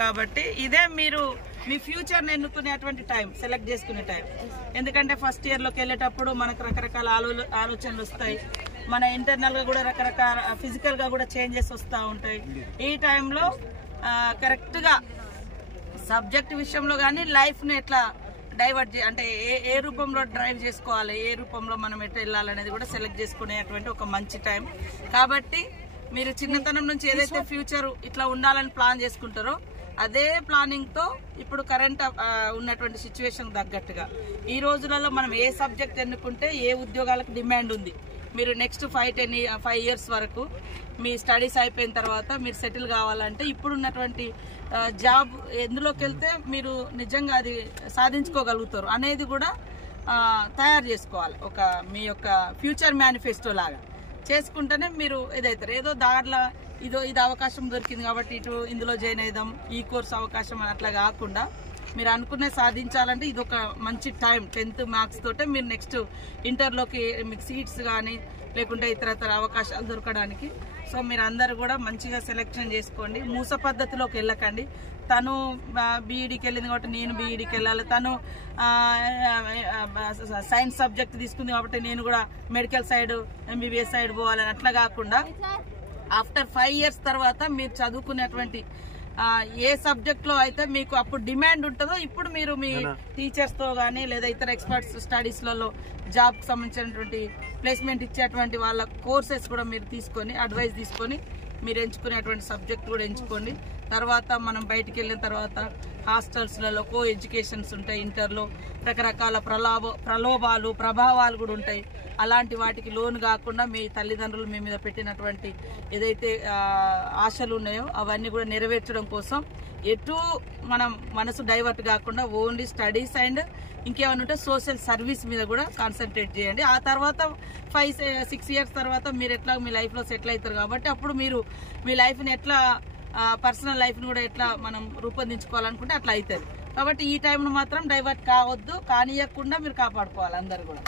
కాబట్టి ఇదే మీరు మీ ఫ్యూచర్ ఎన్నుకునేటువంటి టైం, సెలెక్ట్ చేసుకునే టైం. ఎందుకంటే ఫస్ట్ ఇయర్ లోకి వెళ్ళేటప్పుడు మనకు రకరకాల ఆలోచనలు వస్తాయి, మన ఇంటర్నల్ గా కూడా రకరకాల ఫిజికల్ గా కూడా చేంజెస్ వస్తూ ఉంటాయి. ఈ టైంలో కరెక్ట్ గా సబ్జెక్ట్ విషయంలో కానీ లైఫ్ ని ఎట్లా డైవర్ట్ అంటే ఏ రూపంలో డ్రైవ్ చేసుకోవాలి, ఏ రూపంలో మనం ఎట్లా వెళ్ళాలనేది కూడా సెలెక్ట్ చేసుకునేటువంటి ఒక మంచి టైం. కాబట్టి మీరు చిన్నతనం నుంచి ఏదైతే ఫ్యూచర్ ఇట్లా ఉండాలని ప్లాన్ చేసుకుంటారో అదే ప్లానింగ్ తో ఇప్పుడు కరెంట్ ఉన్నటువంటి సిచ్యువేషన్ తగ్గట్టుగా ఈ రోజులలో మనం ఏ సబ్జెక్ట్ ఎన్నుకుంటే ఏ ఉద్యోగాలకు డిమాండ్ ఉంది, మీరు నెక్స్ట్ 5 years వరకు మీ స్టడీస్ అయిపోయిన తర్వాత మీరు సెటిల్ కావాలంటే ఇప్పుడున్నటువంటి జాబ్ ఎందులోకి వెళ్తే మీరు నిజంగా అది సాధించుకోగలుగుతారు అనేది కూడా తయారు చేసుకోవాలి. ఒక మీ యొక్క ఫ్యూచర్ మేనిఫెస్టో లాగా చేసుకుంటేనే మీరు ఏదైతారు. ఏదో దారిలో ఇది అవకాశం దొరికింది కాబట్టి ఇందులో జాయిన్ అయిదాం, ఈ కోర్స్ అవకాశం అట్లా కాకుండా మీరు అనుకునే సాధించాలంటే ఇది ఒక మంచి టైం. 10th మార్క్స్ తోటే మీరు నెక్స్ట్ ఇంటర్లోకి మీకు సీట్స్ కానీ లేకుంటే ఇతరతర అవకాశాలు దొరకడానికి. సో మీరు అందరు కూడా మంచిగా సెలెక్షన్ చేసుకోండి, మూస పద్ధతిలోకి వెళ్ళకండి. తను బీఈడీకి వెళ్ళింది కాబట్టి నేను బీఈడీకి వెళ్ళాలి, తను సైన్స్ సబ్జెక్ట్ తీసుకుంది కాబట్టి నేను కూడా మెడికల్ సైడ్ ఎంబీబీఎస్ సైడ్ పోవాలని అట్లా కాకుండా ఆఫ్టర్ 5 years తర్వాత మీరు చదువుకునేటువంటి ఏ సబ్జెక్ట్ లో అయితే మీకు అప్పుడు డిమాండ్ ఉంటుందో ఇప్పుడు మీరు మీ టీచర్స్ తో గానీ లేదా ఇతర ఎక్స్పర్ట్స్ స్టడీస్ లలో జాబ్ కి సంబంధించినటువంటి ప్లేస్మెంట్ ఇచ్చేటువంటి వాళ్ళ కోర్సెస్ కూడా మీరు తీసుకొని అడ్వైస్ తీసుకొని మీరు ఎంచుకునేటువంటి సబ్జెక్ట్ కూడా ఎంచుకోండి. తర్వాత మనం బయటికి వెళ్ళిన తర్వాత హాస్టల్స్లలో కో ఎడ్యుకేషన్స్ ఉంటాయి, ఇంటర్లో రకరకాల ప్రలోభాలు ప్రభావాలు కూడా ఉంటాయి. అలాంటి వాటికి లోన్ కాకుండా మీ తల్లిదండ్రులు మీ మీద పెట్టినటువంటి ఏదైతే ఆశలు ఉన్నాయో అవన్నీ కూడా నెరవేర్చడం కోసం ఎటు మనం మనసు డైవర్ట్ కాకుండా ఓన్లీ స్టడీస్ అండ్ ఇంకేమైనా ఉంటే సోషల్ సర్వీస్ మీద కూడా కాన్సన్ట్రేట్ చేయండి. ఆ తర్వాత 5-6 years తర్వాత మీరు ఎట్లా మీ లైఫ్ లో సెటిల్ అవుతారు కాబట్టి అప్పుడు మీరు మీ లైఫ్ ని ఎట్లా పర్సనల్ లైఫ్ ని కూడా ఎట్లా మనం రూపొందించుకోవాలనుకుంటే అట్లా అవుతుంది. కాబట్టి ఈ టైంను మాత్రం డైవర్ట్ కావద్దు, కానియకుండా మీరు కాపాడుకోవాలి అందరు కూడా.